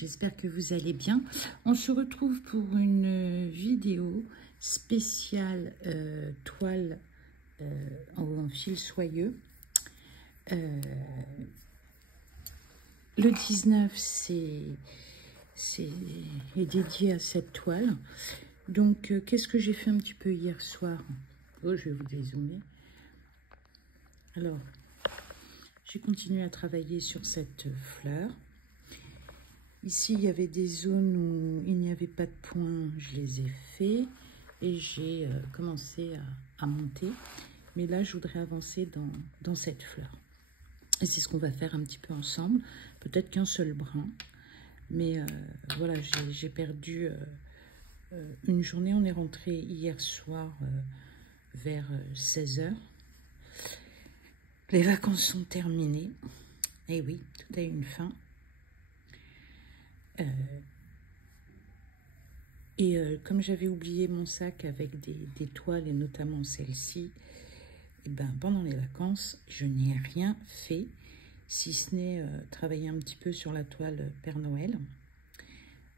j'espère que vous allez bien. On se retrouve pour une vidéo spéciale toile en fil soyeux. Le 19 est dédié à cette toile. Donc qu'est-ce que j'ai fait un petit peu hier soir? Oh, je vais vous dézoomer. Alors, j'ai continué à travailler sur cette fleur. Ici, il y avait des zones où il n'y avait pas de points, je les ai faits et j'ai commencé à monter. Mais là, je voudrais avancer dans cette fleur. Et c'est ce qu'on va faire un petit peu ensemble. Peut-être qu'un seul brin. Mais voilà, j'ai perdu une journée. On est rentré hier soir vers 16 h. Les vacances sont terminées. Et oui, tout a eu une fin. Comme j'avais oublié mon sac avec des toiles, et notamment celle-ci, et ben, pendant les vacances, je n'y ai rien fait, si ce n'est travailler un petit peu sur la toile Père Noël.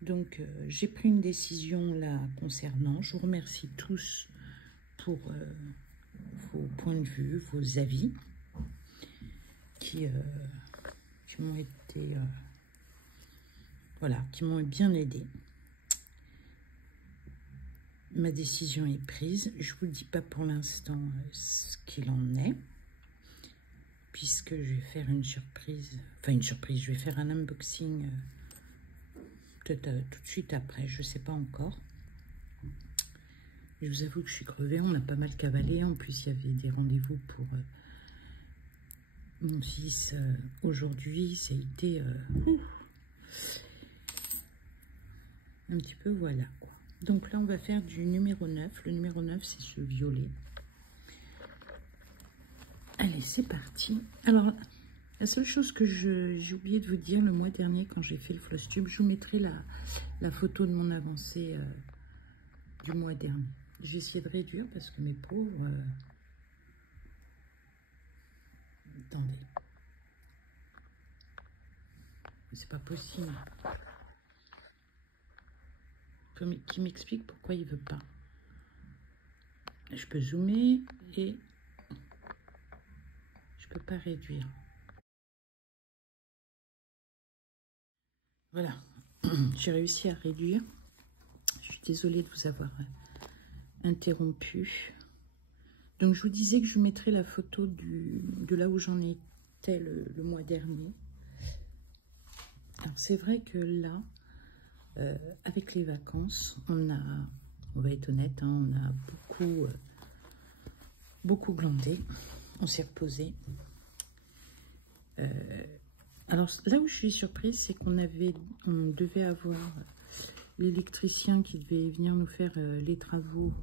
Donc, j'ai pris une décision là concernant. Je vous remercie tous pour vos points de vue, vos avis, qui m'ont été... voilà, qui m'ont bien aidé. Ma décision est prise. Je ne vous dis pas pour l'instant ce qu'il en est, puisque je vais faire une surprise. Enfin, une surprise, je vais faire un unboxing peut-être tout de suite après, je ne sais pas encore. Je vous avoue que je suis crevée, on a pas mal cavalé. En plus, il y avait des rendez-vous pour mon fils aujourd'hui. Ça a été un petit peu, voilà quoi. Donc là, on va faire du numéro 9. Le numéro 9, c'est ce violet. Allez, c'est parti. Alors, la seule chose que j'ai oublié de vous dire, le mois dernier, quand j'ai fait le floss tube, je vous mettrai la photo de mon avancée du mois dernier. J'ai essayé de réduire parce que mes pauvres... attendez. C'est pas possible. Qui m'explique pourquoi il veut pas. Je peux zoomer et je peux pas réduire. Voilà, j'ai réussi à réduire. Je suis désolée de vous avoir interrompu. Donc je vous disais que je vous mettrai la photo de là où j'en étais le mois dernier. Alors c'est vrai que là, avec les vacances, on va être honnête, hein, on a beaucoup glandé, on s'est reposé. Alors là où je suis surprise, c'est qu'on devait avoir l'électricien qui devait venir nous faire les travaux.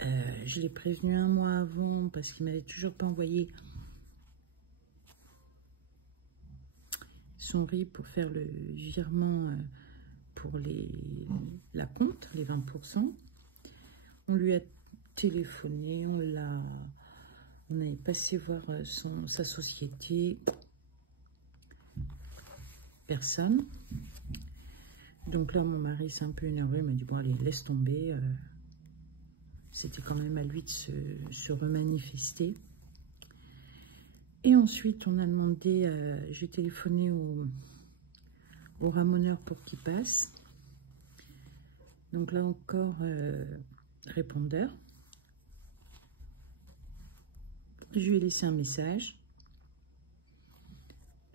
Je l'ai prévenu un mois avant parce qu'il m'avait toujours pas envoyé son RIB pour faire le virement pour la compte, les 20%. On lui a téléphoné, on est passé voir sa société. Personne. Donc là, mon mari s'est un peu énervé, il m'a dit, bon allez, laisse tomber. C'était quand même à lui de se remanifester. Et ensuite, on a demandé, j'ai téléphoné au ramoneur pour qu'il passe. Donc là encore, répondeur. Je lui ai laissé un message.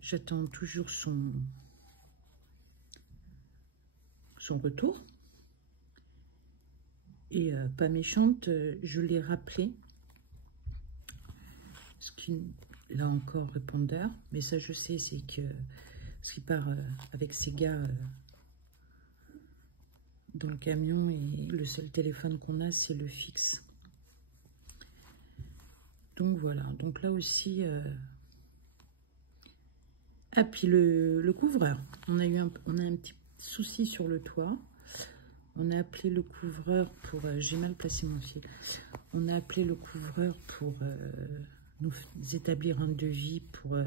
J'attends toujours son retour. Et pas méchante, je l'ai rappelé. Là encore, répondeur. Mais ça, je sais, c'est que... Parce qu'il part avec ses gars dans le camion. Et le seul téléphone qu'on a, c'est le fixe. Donc voilà. Donc là aussi... Ah, puis le couvreur. On a un petit souci sur le toit. On a appelé le couvreur pour... j'ai mal placé mon fil. On a appelé le couvreur pour nous établir un devis pour...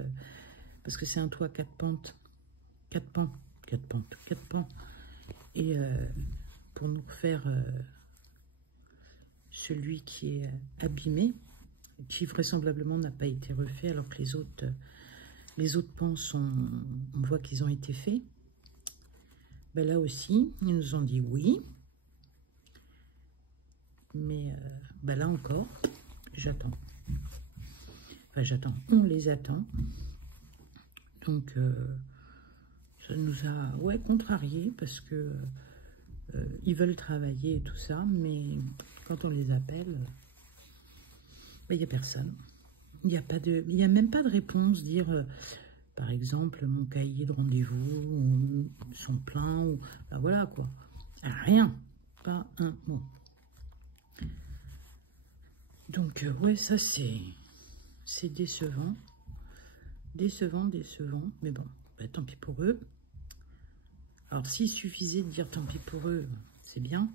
parce que c'est un toit 4 4 pans. 4 pans. Et pour nous faire celui qui est abîmé, qui vraisemblablement n'a pas été refait, alors que les autres pans on voit qu'ils ont été faits. Ben là aussi, ils nous ont dit oui. Mais ben là encore, j'attends. Enfin, j'attends. On les attend. Donc, ça nous a contrariés parce que ils veulent travailler et tout ça, mais quand on les appelle, il n'y a personne. Il n'y a même pas de réponse, dire, par exemple, mon cahier de rendez-vous, ou sont pleins, ou ben voilà quoi. Rien, pas un mot. Donc, ouais, ça c'est décevant. Décevant, mais bon, bah, tant pis pour eux. Alors, s'il suffisait de dire tant pis pour eux, c'est bien,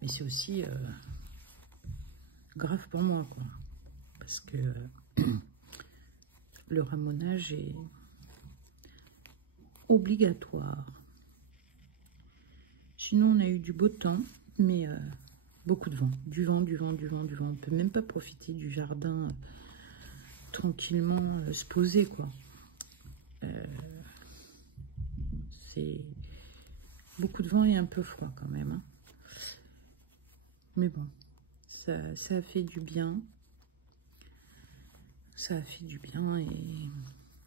mais c'est aussi grave pour moi, quoi. Parce que le ramonage est obligatoire. Sinon, on a eu du beau temps, mais beaucoup de vent. Du vent. On ne peut même pas profiter du jardin tranquillement, se poser, quoi. C'est beaucoup de vent et un peu froid quand même. Hein. Mais bon, ça a fait du bien. Ça a fait du bien.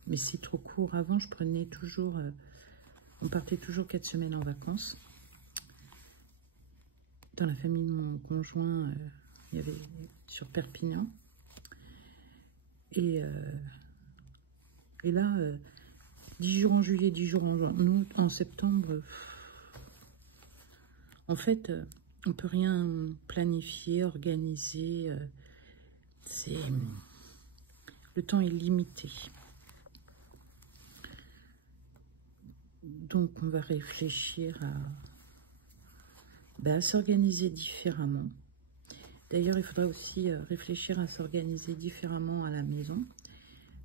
Mais c'est trop court. Avant, je prenais toujours... on partait toujours 4 semaines en vacances. Dans la famille de mon conjoint, il y avait sur Perpignan. Et là... 10 jours en juillet, 10 jours en août, en septembre. En fait, on ne peut rien planifier, organiser. Le temps est limité. Donc, on va réfléchir à s'organiser différemment. D'ailleurs, il faudra aussi réfléchir à s'organiser différemment à la maison.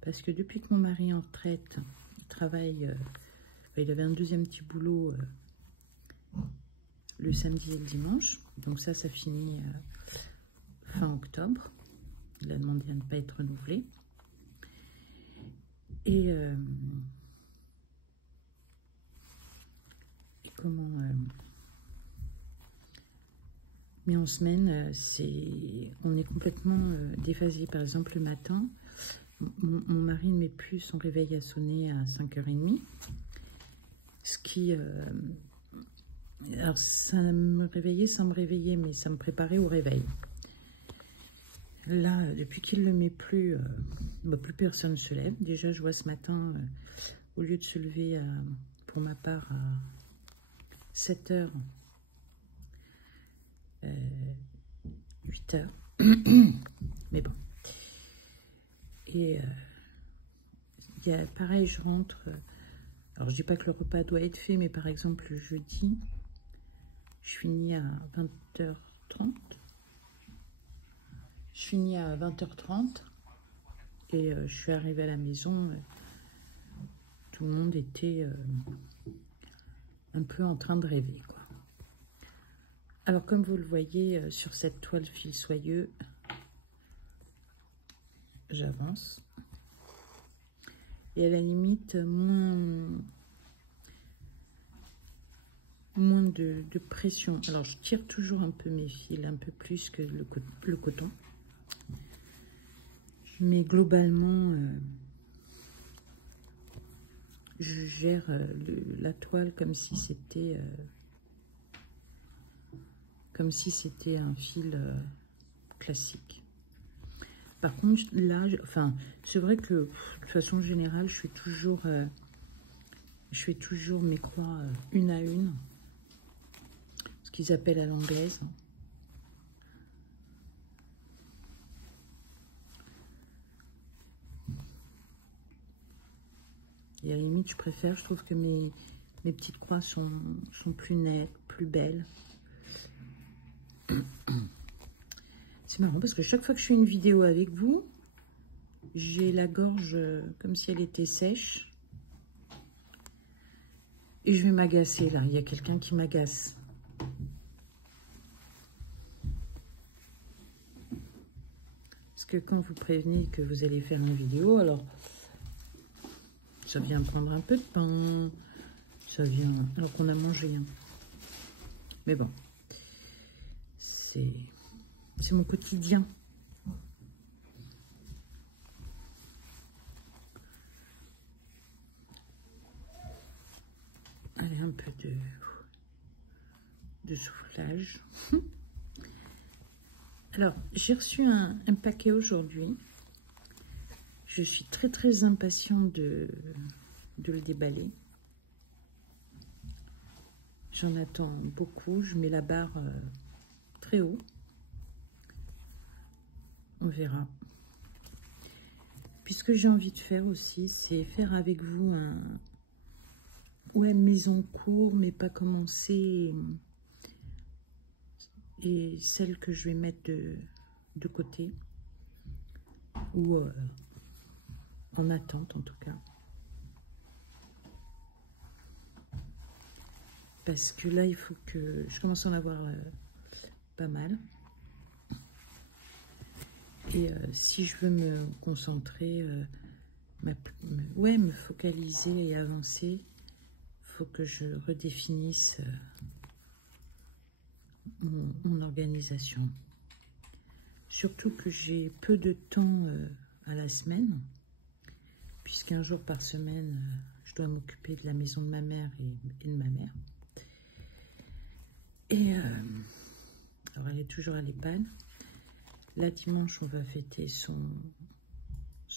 Parce que depuis que mon mari est en retraite... travaille, il avait un deuxième petit boulot le samedi et le dimanche, donc ça finit fin octobre. Il a demandé à ne pas être renouvelé. Et comment mais en semaine, on est complètement déphasé. Par exemple, le matin, mon mari ne met plus son réveil à sonner à 5h30. Ce qui... alors, ça me réveillait, mais ça me préparait au réveil. Là, depuis qu'il ne le met plus, plus personne ne se lève. Déjà, je vois ce matin, au lieu de se lever, pour ma part, à 7h, 8h. Mais bon. Et pareil, je rentre. Alors, je dis pas que le repas doit être fait, mais par exemple, le jeudi, je finis à 20h30. Je finis à 20h30 et je suis arrivée à la maison. Tout le monde était un peu en train de rêver, quoi. Alors, comme vous le voyez sur cette toile fil soyeux, j'avance. Et à la limite, moins de pression. Alors, je tire toujours un peu mes fils, un peu plus que le coton. Mais globalement, je gère la toile comme si c'était un fil classique. Par contre, là, c'est vrai que de façon générale, je fais toujours mes croix une à une, ce qu'ils appellent à l'anglaise. Et à la limite, je trouve que mes petites croix sont plus nettes, plus belles. C'est marrant parce que chaque fois que je fais une vidéo avec vous, j'ai la gorge comme si elle était sèche. Et je vais m'agacer là. Il y a quelqu'un qui m'agace. Parce que quand vous prévenez que vous allez faire une vidéo, alors ça vient prendre un peu de pain. Ça vient alors qu'on a mangé. Hein. Mais bon, c'est mon quotidien. Allez, un peu de soufflage. Alors, j'ai reçu un paquet aujourd'hui. Je suis très impatiente de le déballer. J'en attends beaucoup. Je mets la barre très haut. On verra. Puis ce que j'ai envie de faire aussi, c'est faire avec vous maison court, mais pas commencer. Et celle que je vais mettre de côté. Ou en attente en tout cas. Parce que là, il faut que je commence à en avoir pas mal. Et si je veux me concentrer, me focaliser et avancer, il faut que je redéfinisse mon organisation. Surtout que j'ai peu de temps à la semaine, puisqu'un jour par semaine, je dois m'occuper de la maison de ma mère et de ma mère. Et alors, elle est toujours à l'EHPAD. Là, dimanche, on va fêter son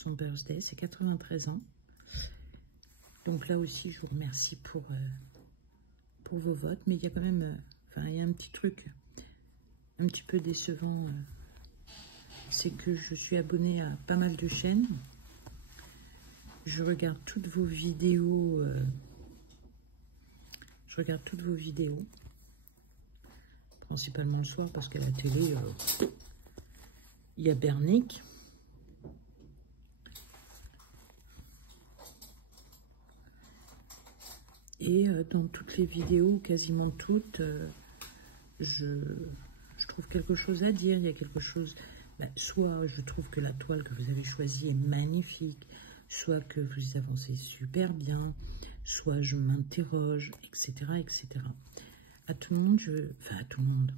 birthday, c'est 93 ans. Donc là aussi, je vous remercie pour vos votes. Mais il y a quand même, il y a un petit truc un petit peu décevant. C'est que je suis abonnée à pas mal de chaînes. Je regarde toutes vos vidéos. Principalement le soir, parce qu'à la télé, il y a Bernick. Et dans toutes les vidéos, quasiment toutes, je trouve quelque chose à dire. Il y a quelque chose... soit je trouve que la toile que vous avez choisie est magnifique, soit que vous avancez super bien, soit je m'interroge, etc., etc. À tout le monde, à tout le monde.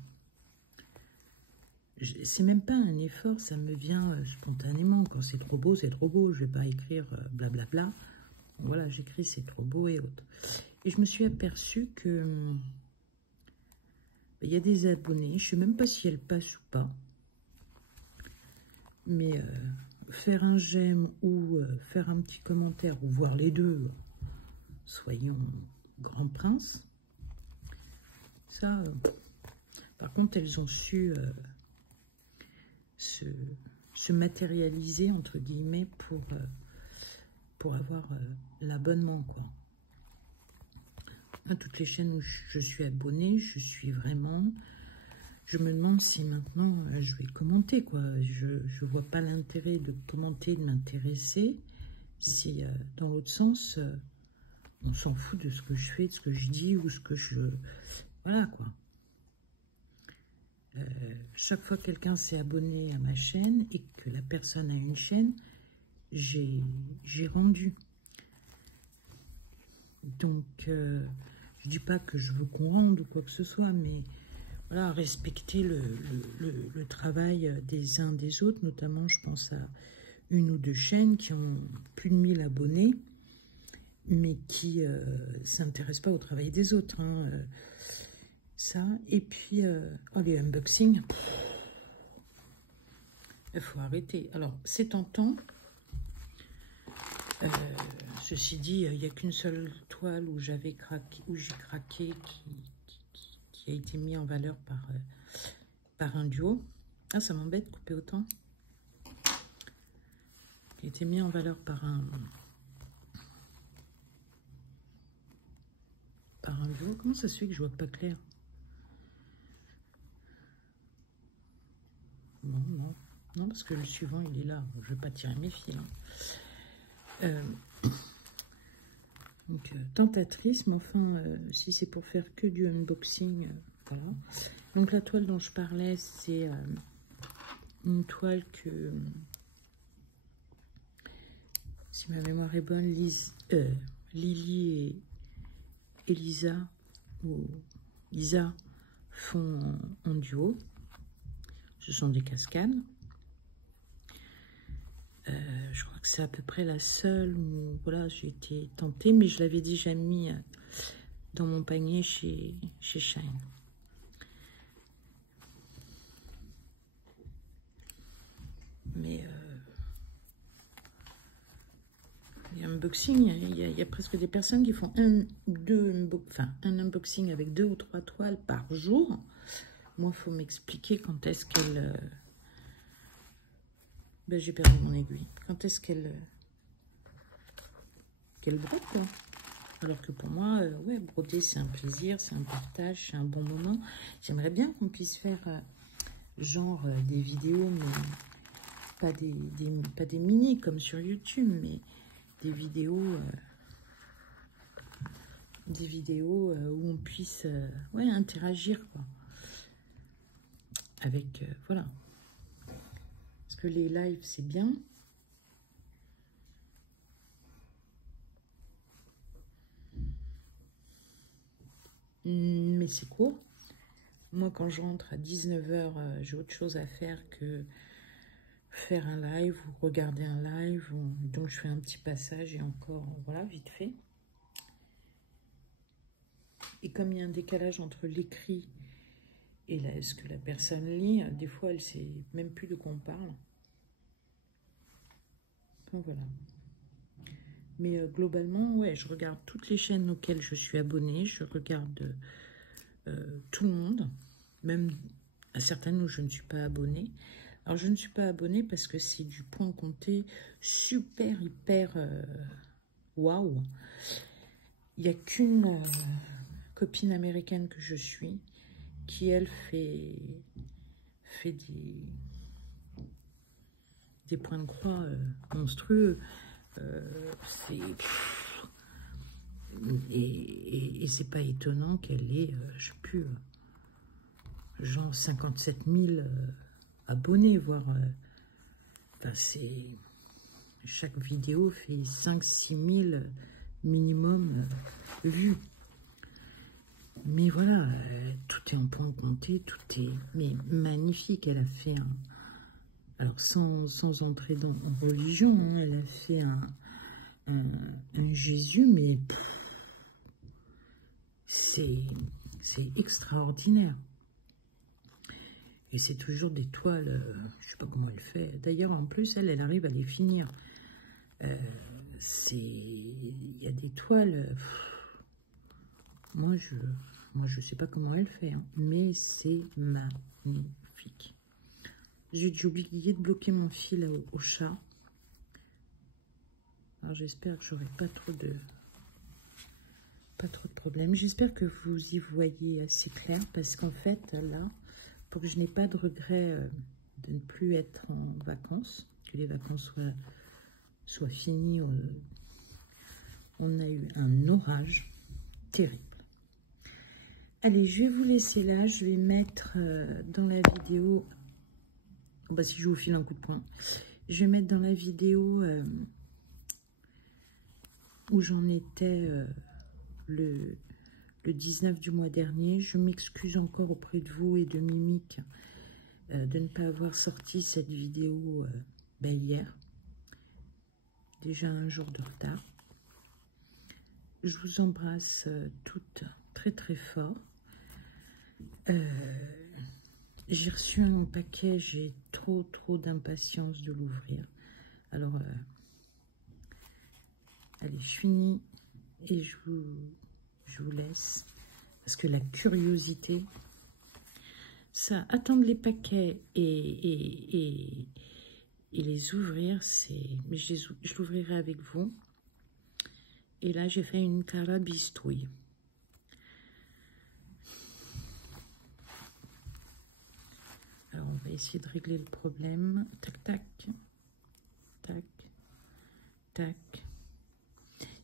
C'est même pas un effort, ça me vient spontanément. Quand c'est trop beau, c'est trop beau. Je vais pas écrire blablabla. Voilà, j'écris c'est trop beau et autres. Et je me suis aperçue que il y a des abonnés, je sais même pas si elles passent ou pas. Mais faire un j'aime ou faire un petit commentaire, ou voir les deux, soyons grands princes. Ça, par contre, elles ont su se matérialiser, entre guillemets, pour avoir l'abonnement, quoi. À toutes les chaînes où je suis abonnée, je suis vraiment... Je me demande si maintenant, je vais commenter, quoi. Je ne vois pas l'intérêt de commenter, de m'intéresser, si dans l'autre sens, on s'en fout de ce que je fais, de ce que je dis, ou ce que je... Voilà, quoi. Chaque fois que quelqu'un s'est abonné à ma chaîne et que la personne a une chaîne, j'ai rendu. Donc, je dis pas que je veux qu'on rende ou quoi que ce soit, mais voilà, respecter le travail des uns des autres, notamment je pense à une ou deux chaînes qui ont plus de 1000 abonnés, mais qui s'intéressent pas au travail des autres. Hein, ça, et puis, les unboxings, il faut arrêter. Alors, c'est tentant. Ceci dit, il n'y a qu'une seule toile où j'ai craqué qui a été mis en valeur par un duo. Ah, ça m'embête de couper autant. Qui a été mis en valeur par un duo. Comment ça se fait que je vois pas clair? Non, parce que le suivant, il est là. Je ne vais pas tirer mes fils. Hein. Donc, tentatrice, mais enfin, si c'est pour faire que du unboxing, voilà. Donc, la toile dont je parlais, c'est une toile que, si ma mémoire est bonne, Lily et Elisa, ou Isa, font en duo. Ce sont des cascades. Je crois que c'est à peu près la seule où voilà, j'ai été tentée, mais je l'avais déjà mis dans mon panier chez Shine. Mais les unboxings, il y a presque des personnes qui font un unboxing avec 2 ou 3 toiles par jour. Moi, il faut m'expliquer quand est-ce qu'elle... Ben, j'ai perdu mon aiguille. Quand est-ce qu'elle brode, quoi. Alors que pour moi, ouais, broder, c'est un plaisir, c'est un partage, c'est un bon moment. J'aimerais bien qu'on puisse faire genre des vidéos, mais pas des mini comme sur YouTube, mais des vidéos où on puisse ouais, interagir, quoi. Avec, voilà. Parce que les lives, c'est bien. Mais c'est court. Moi, quand je rentre à 19 h, j'ai autre chose à faire que faire un live ou regarder un live. Donc, je fais un petit passage et encore, voilà, vite fait. Et comme il y a un décalage entre l'écrit et ce que la personne lit, des fois, elle ne sait même plus de quoi on parle. Donc, voilà. Mais globalement, ouais, je regarde toutes les chaînes auxquelles je suis abonnée. Je regarde tout le monde, même à certaines où je ne suis pas abonnée. Alors, je ne suis pas abonnée parce que c'est du point compté super, hyper waouh. Il n'y a qu'une copine américaine que je suis qui, elle, fait des points de croix monstrueux. Et c'est pas étonnant qu'elle ait, je sais plus, genre 57 000 abonnés, voire... c'est... Chaque vidéo fait 5-6 000 minimum vues. Mais voilà, tout est en point compté, tout est magnifique. Elle a fait un... Alors, sans entrer en religion, hein, elle a fait un Jésus, mais c'est extraordinaire. Et c'est toujours des toiles, je sais pas comment elle fait. D'ailleurs, en plus, elle arrive à les finir. Il y a des toiles... Moi, je sais pas comment elle fait, hein, mais c'est magnifique. J'ai oublié de bloquer mon fil au chat. Alors, j'espère que j'aurai pas trop de problèmes. J'espère que vous y voyez assez clair, parce qu'en fait, là, pour que je n'ai pas de regret de ne plus être en vacances, que les vacances soient finies, on a eu un orage terrible. Allez, je vais vous laisser là. Je vais mettre dans la vidéo... Bah, si je vous file un coup de poing. Je vais mettre dans la vidéo où j'en étais le 19 du mois dernier. Je m'excuse encore auprès de vous et de Mimique de ne pas avoir sorti cette vidéo hier. Déjà un jour de retard. Je vous embrasse toutes très très fort. J'ai reçu un paquet, j'ai trop d'impatience de l'ouvrir. Alors, allez, je finis et je vous laisse. Parce que la curiosité, ça, attendre les paquets et les ouvrir, c'est... Mais je l'ouvrirai avec vous. Et là, j'ai fait une carabistouille. Alors, on va essayer de régler le problème. Tac, tac. Tac. Tac.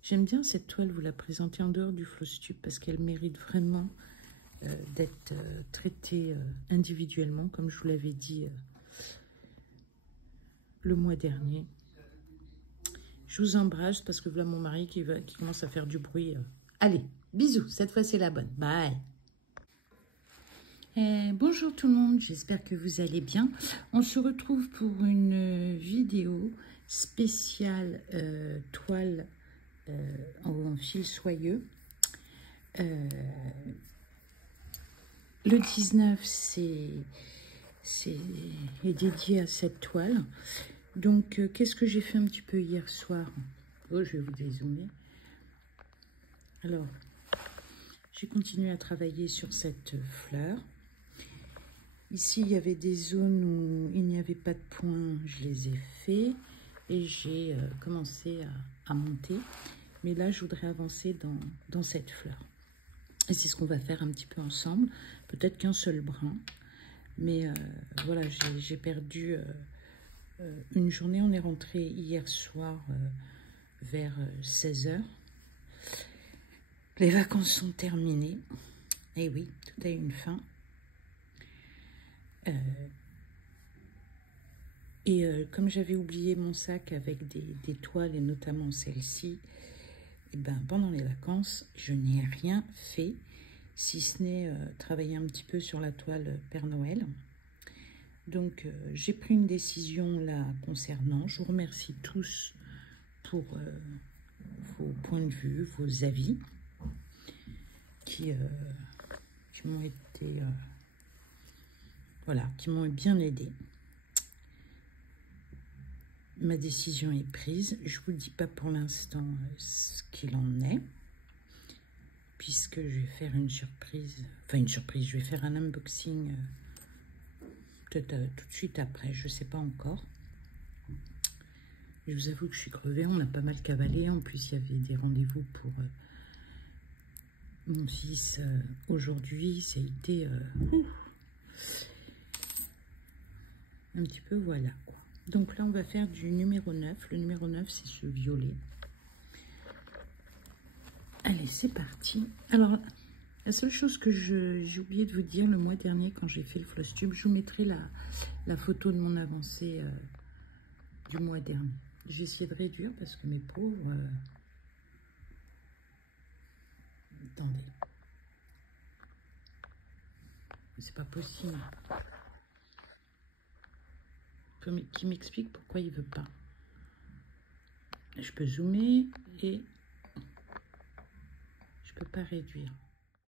J'aime bien cette toile, vous la présentez en dehors du floss tube parce qu'elle mérite vraiment d'être traitée individuellement, comme je vous l'avais dit le mois dernier. Je vous embrasse parce que voilà mon mari qui commence à faire du bruit. Allez, bisous, cette fois c'est la bonne. Bye. Bonjour tout le monde, j'espère que vous allez bien. On se retrouve pour une vidéo spéciale toile en fil soyeux. Le 19 est dédié à cette toile. Donc qu'est-ce que j'ai fait un petit peu hier soir? Oh, je vais vous dézoomer. Alors, j'ai continué à travailler sur cette fleur. Ici, il y avait des zones où il n'y avait pas de points, je les ai faits et j'ai commencé à monter. Mais là, je voudrais avancer dans cette fleur. Et c'est ce qu'on va faire un petit peu ensemble. Peut-être qu'un seul brin. Mais voilà, j'ai perdu une journée. On est rentré hier soir vers 16 h. Les vacances sont terminées. Et oui, tout a une fin. Comme j'avais oublié mon sac avec des toiles, et notamment celle-ci, et ben, pendant les vacances, je n'ai rien fait, si ce n'est travailler un petit peu sur la toile Père Noël. Donc, j'ai pris une décision là concernant. Je vous remercie tous pour vos points de vue, vos avis, qui m'ont été... voilà, qui m'ont bien aidé. Ma décision est prise. Je ne vous dis pas pour l'instant ce qu'il en est, puisque je vais faire une surprise. Enfin, une surprise, je vais faire un unboxing peut-être tout de suite après, je ne sais pas encore. Je vous avoue que je suis crevée, on a pas mal cavalé. En plus, il y avait des rendez-vous pour mon fils aujourd'hui. Ça a été... un petit peu, voilà quoi. Donc là, on va faire du numéro 9. Le numéro 9, c'est ce violet. Allez, c'est parti. Alors, la seule chose que j'ai oublié de vous dire le mois dernier, quand j'ai fait le floss tube, je vous mettrai la photo de mon avancée du mois dernier. J'ai essayé de réduire parce que mes pauvres... attendez. C'est pas possible. Qui m'explique pourquoi il veut pas. Je peux zoomer et je peux pas réduire.